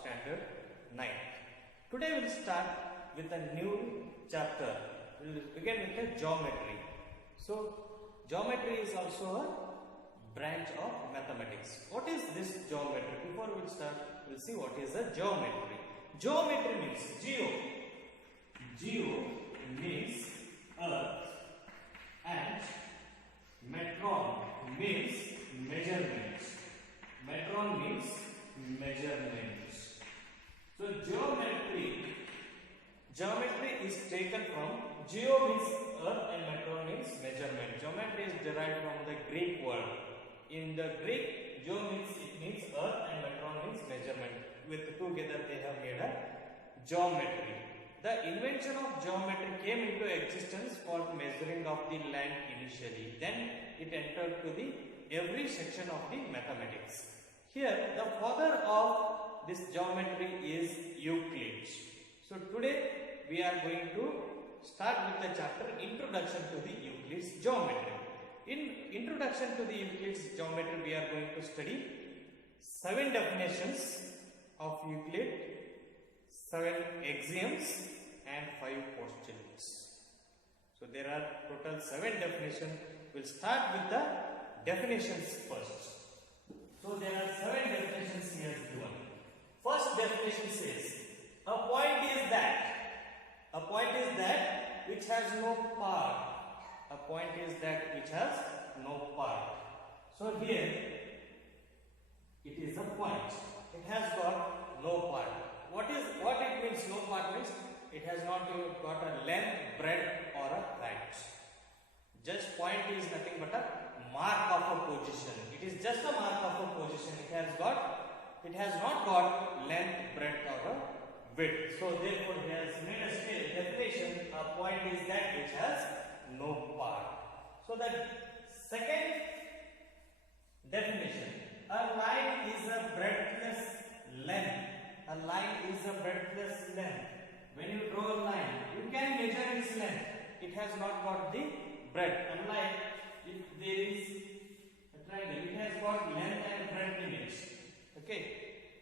standard 9. Today we will start with a new chapter. We will begin with the geometry. So geometry is also a branch of mathematics. What is this geometry? Before we start, we will see what is the geometry. Geometry means geo. Geo means earth and metron means measurement. Metron means measurement. So geometry is taken from geo means earth and metron means measurement. Geometry is derived from the Greek word. In the Greek, geo means it means earth and metron means measurement. With together they have made a geometry. The invention of geometry came into existence for measuring of the land initially. Then it entered to the every section of the mathematics. Here the father of this geometry is Euclid. So today we are going to start with the chapter Introduction to the Euclid's Geometry. In Introduction to the Euclid's Geometry we are going to study 7 definitions of Euclid, 7 axioms and 5 postulates. So there are total 7 definitions. We will start with the definitions first. So there are 7 definitions here given. First definition says, a point is that which has no part. A point is that which has no part. So here it is a point. It has got no part. What it means no part means it has not got a length, breadth or a height. Just point is nothing but a mark of a position. It is just a mark of a position. It has not got length, breadth or a width. So therefore he has made a definition. A point is that which has no part. So the second definition, a line is a breadthless length. A line is a breadthless length. When you draw a line, you can measure its length. It has not got the breadth. Unlike if there is a triangle, it has got length and breadth in it. Okay,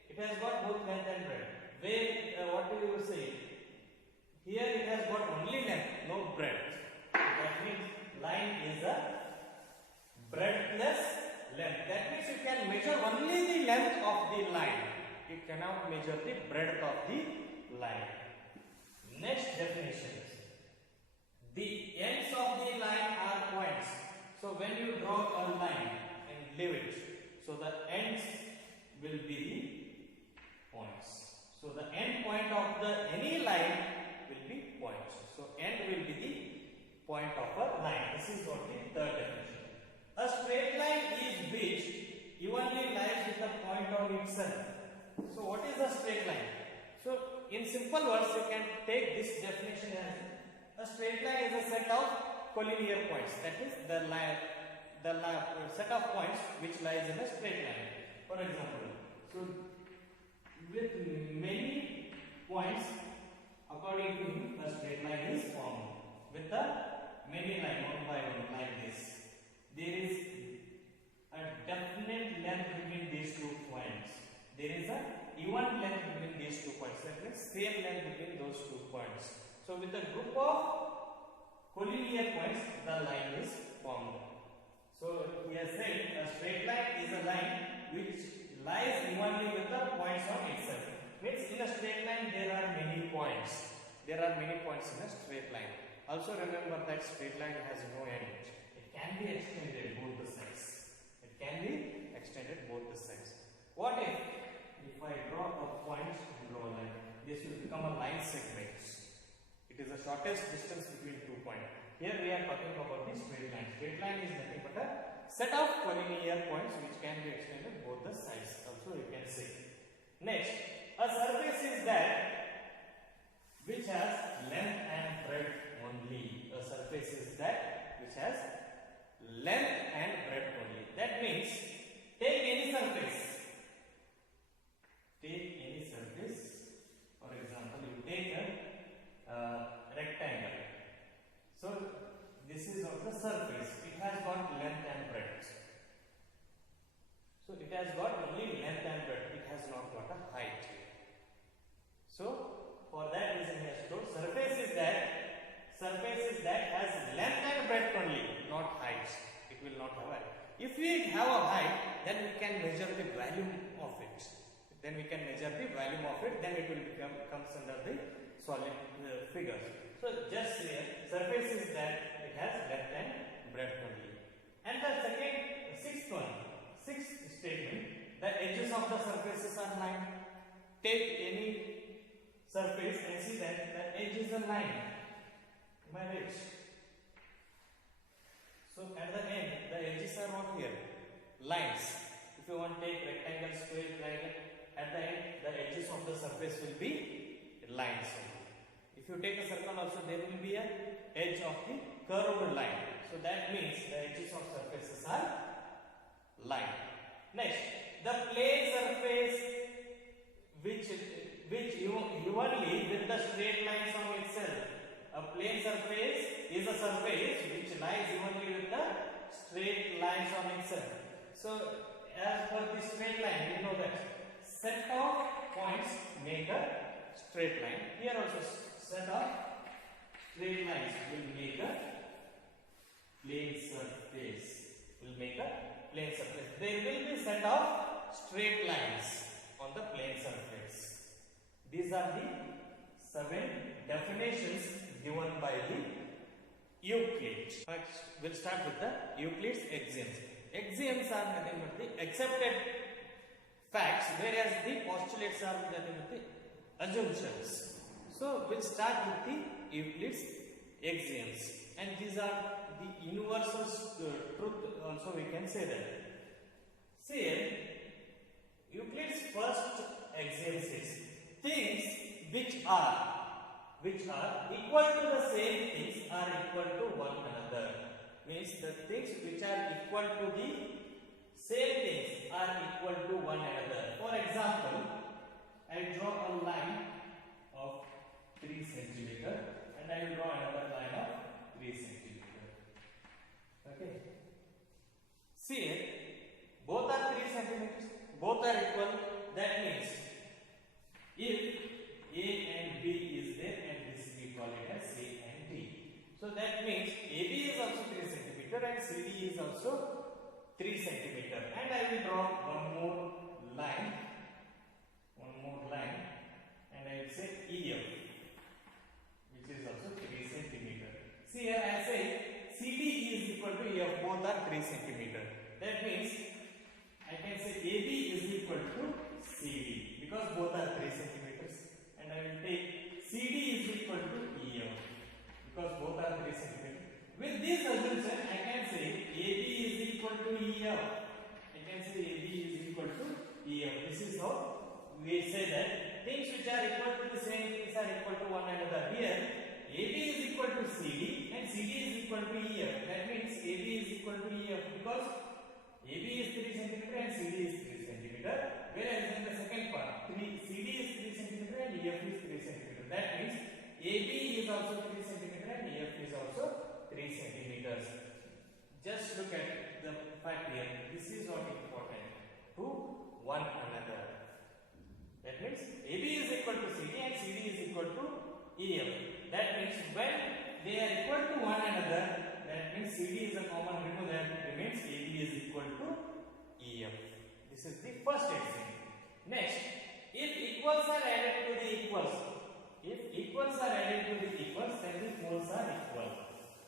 it has got both length and breadth. Where what do you say? Here it has got only length, no breadth. That means line is a breadthless length. That means you can measure only the length of the line. You cannot measure the breadth of the line. Next definition. The ends of the line are points. So when you draw a line and leave it, so the ends will be the points. So the end point of any line will be points. So end will be the point of a line. This is what the third definition. A straight line is which evenly lies with a point on itself. So what is a straight line? So in simple words you can take this definition as a straight line is a set of collinear points. That is the set of points which lies in a straight line. For example, so with many points, according to him, a straight line is formed. With the many line one by one like this, there is a definite length between these 2 points. There is a even length between these 2 points. That means same length between those 2 points. So with a group of collinear points, the line is formed. So he has said a straight line is a line which lies evenly with the points on itself. Means in a straight line there are many points. There are many points in a straight line. Also remember that straight line has no end. It can be extended both the sides. It can be extended both the sides. What if I draw a point and draw a line? This will become a line segment. It is the shortest distance between 2 points. Here we are talking about the straight line. Straight line is nothing but a set of collinear points which can be extended both the sides. Also you can say. Next, a surface is that which has length and breadth only. A surface is that which has length and breadth only. That means take any surface. Take any surface. For example, you take a rectangle. So this is of the surface. It has got length and breadth. So it has got only length and breadth. It has not got a height. the volume of it. Then we can measure the volume of it. Then it will comes under the solid figures. So just here, surface is that it has depth and breadth only. And the sixth statement, the edges of the surfaces are lined. Take any surface and see that the edge is a line. Am I right? So at the end, the edges are what here? Lines. If you want to take rectangle, square, triangle, at the end, the edges of the surface will be lines only. If you take a circle also, there will be a edge of the curved line. So that means the edges of surfaces are line. Next, the plane surface which evenly with the straight lines on itself. A plane surface is a surface which lies evenly with the straight lines on itself. So as per the straight line, we know that set of points make a straight line. Here also set of straight lines will make a plane surface. There will be set of straight lines on the plane surface. These are the 7 definitions given by the Euclid. We'll start with the Euclid's axioms. Axioms are nothing but the accepted facts, whereas the postulates are nothing but the assumptions. So we'll start with the Euclid's axioms, and these are the universal truth. Also, we can say that. See, Euclid's first axiom says things which are equal to the same things are equal to one another. Means the things which are equal to the same things are equal to one another. For example, I draw a line of 3 centimeter and I will draw another line of 3 centimeter. Okay. See, both are 3 centimeters, both are equal. That means if A and B is there, and this we call it as C and D. So that means AB is also 3 centimeter and CD is also 3 centimeter. And I will draw one more line, and I will say EF, which is also 3 centimeter. See here I say CD is equal to EF, both are 3 centimeter. That means I can say AB is equal to CD because both are 3 centimeters. And I will take CD is equal to EF because both are 3 centimeters. With this assumption, I can say AB is equal to EF. This is how we say that things which are equal to the same things are equal to one another. Here, AB is equal to CD and CD is equal to EF. That means AB is equal to EF because AB is 3 centimeter and CD is 3 centimeter. Whereas in the second part, CD is 3 centimeter and EF is 3 centimeter. That means AB is also 3 centimeter and EF is also 3 centimeters. Just look at the fact here. This is what is important to one another. That means AB is equal to CD and CD is equal to EF. That means when they are equal to one another, that means CD is a common remove, that remains AB is equal to EF. This is the first axiom. Next, if equals are added to the equals, then the poles are equal.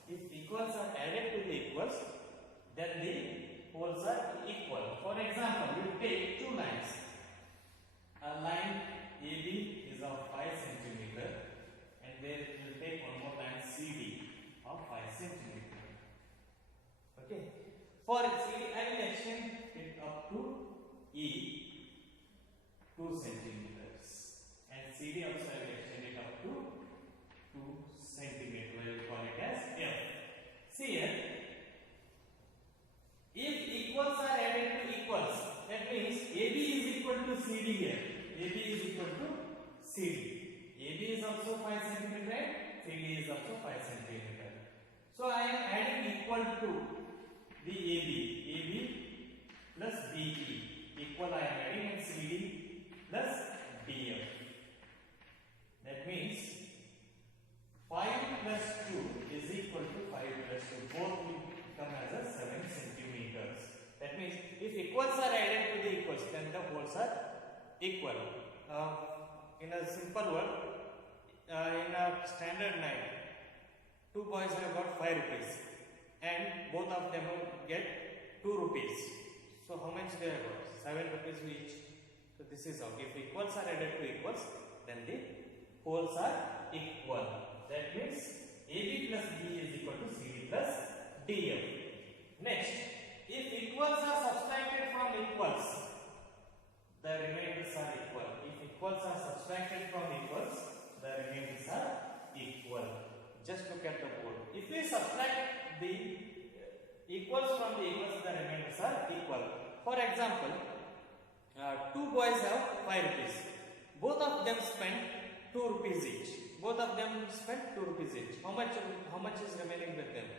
If equals are added to the equals, then the poles are equal. For example, you take 2 lines. A line AB is of 5 centimeter, and then you take one more line CD of 5 centimeter. Okay. For CD, I will extend it up to E 2 centimeters, and CD also I will extend it up to 2 centimeter. I will call it as F. See here, if equals are added to equals, that means AB is equal to CD here. AB is equal to CD. AB is also 5 centimeter and CD is also 5 centimeter. So I am adding equal to the AB plus BE. Equal I am adding and CD plus DF. That means 5 plus 2 is equal to 5 plus 2. Both will come as a 7 centimeters. That means if equals are added to the equals, poles are equal. In a simple word, in a standard night, two boys have got 5 rupees and both of them get 2 rupees. So how much they have got? 7 rupees each. So this is how. If equals are added to equals, then the poles are equal. That means AB plus B is equal to CD plus DF. Next, if equals are subtracted from equals, the remainders are equal. If equals are subtracted from equals, the remainders are equal. Just look at the board. If we subtract the equals from the equals, the remainders are equal. For example, two boys have 5 rupees. Both of them spent 2 rupees each. Both of them spent 2 rupees each. How much is remaining with them?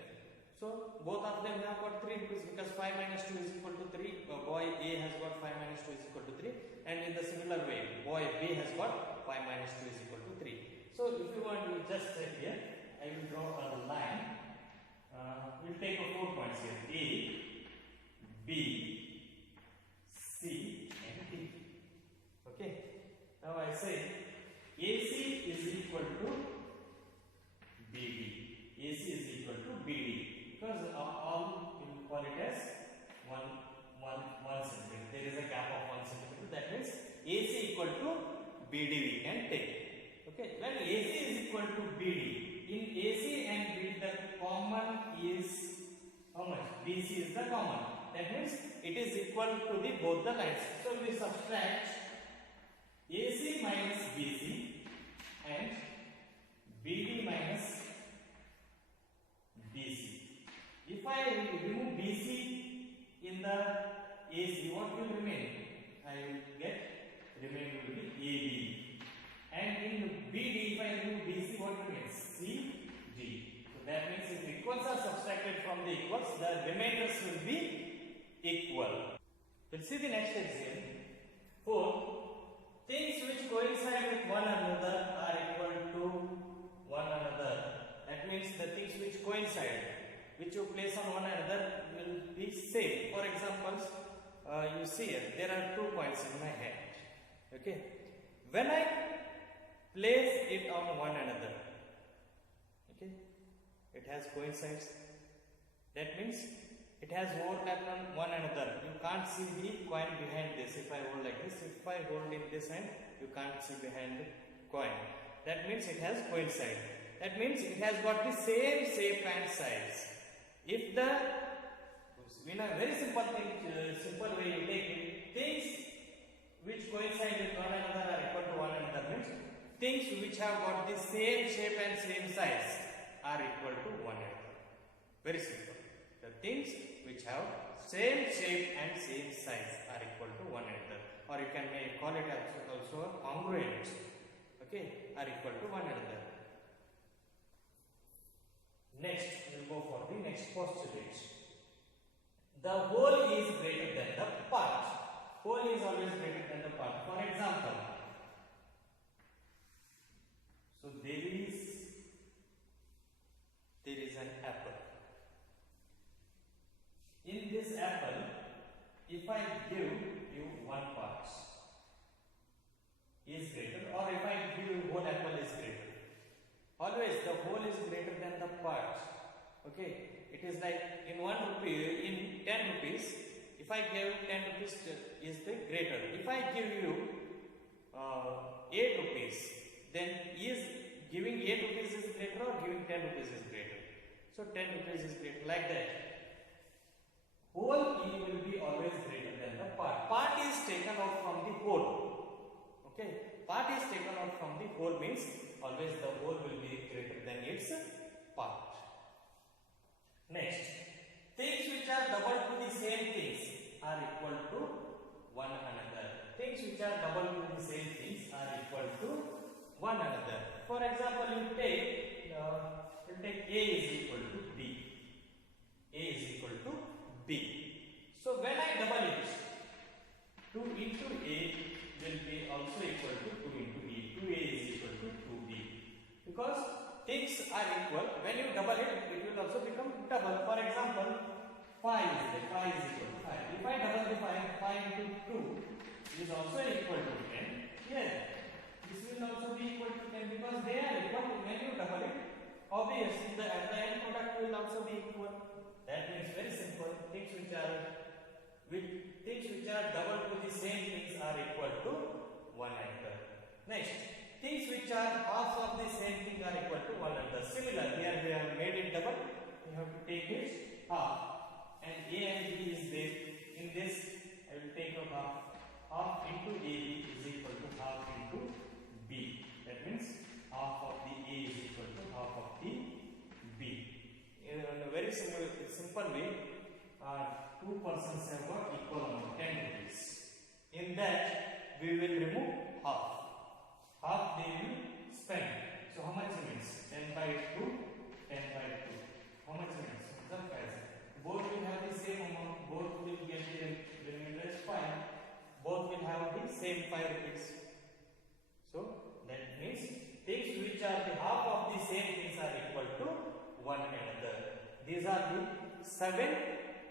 So both of them have got 3 rupees because 5 minus 2 is equal to 3. Boy A has got 5 minus 2 is equal to 3. And in the similar way, boy B has got 5 minus 2 is equal to 3. So if you want to just check here, I will draw a line. We'll take 4 points here: A, B, C, and D. Okay. Now I say AC is equal to BD. AC is equal to BD because all will call it as 1 centimeter. There is a gap of 1 centimeter. That means AC equal to BD we can take. Okay. When AC is equal to BD, in AC and BD the common is how much? BC is the common. That means it is equal to the both the lines. So we subtract AC minus BC and BD minus BC. If I remove BC in the AC, what will remain? I will get remaining will be AB. And in BD, if I remove BC, what remains? CD. So that means if equals are subtracted from the equals, the remainders will be equal. We'll see the next example. 4. Things which coincide with one another are equal to one another. That means the things which coincide, which you place on one another, will be same. For example, you see here, there are 2 points in my hand. Okay. When I place it on one another, okay, it has coincides. That means it has overlap on one another. You can't see the coin behind this. If I hold like this, if I hold in this hand, you can't see behind the coin. That means it has coincide. That means it has got the same shape and size. If the, in a very simple way you take it, things which coincide with one another are equal to one another means things which have got the same shape and same size are equal to one another. Very simple. The things which have same shape and same size are equal to one another, or you can call it also congruent. Okay, are equal to one another. Next, we will go for the next postulate. The whole is greater than the part. Whole is always greater than the part. For example, so there is an apple. In this apple, if I give you one part is greater, or if I give you whole apple is greater. Always the whole is greater than the part. Okay, it is like in 1 rupee, in 10 rupees, if I give 10 rupees is the greater. If I give you 8 rupees, then is giving 8 rupees is greater or giving 10 rupees is greater? So 10 rupees is greater, like that. Whole E will be always greater than the part. Part is taken out from the whole. Okay, part is taken out from the whole means always the whole will be greater than its part. Next, things which are double to the same things are equal to one another. Things which are double to the same things are equal to one another. For example, you take A is equal to B. A is equal to B. So when I double it, 2 into A will be also equal to 2 into B. 2A is equal to 2B. Because things are equal, when you double it, it will also become double. For example, 5 is there. 5 is equal to 5. If I double the 5 into 2, is also equal to 10. Here, this will also be equal to 10 because they are equal. When you double it, obviously the end product will also be equal. That means very simple. Things which are double to the same things are equal to 1 another. Next, things which are half of the same thing are equal to 1 another. Similar, here we have made it double. We have to take it half, and A and B is there. In this, I will take a half. Half into AB is equal to half into B. That means half of the A is equal to half of the B. In a very simple way, two persons have got equal amount, 10 rupees. In that, we will remove half. Half they will spend. So how much means? 10 by 2, 10 by 2. How much means? Both will have the same amount. Both will get the remainder is 5. Both will have the same 5 rupees. So that means things which are the half of the same things are equal to one another. These are the 7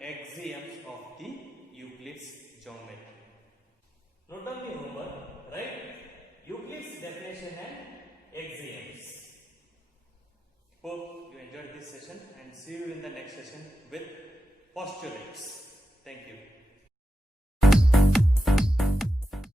axioms of the Euclid's geometry. Note down the homework, right? Euclid's definition and axioms. Hope you enjoyed this session and see you in the next session with postulates. Thank you.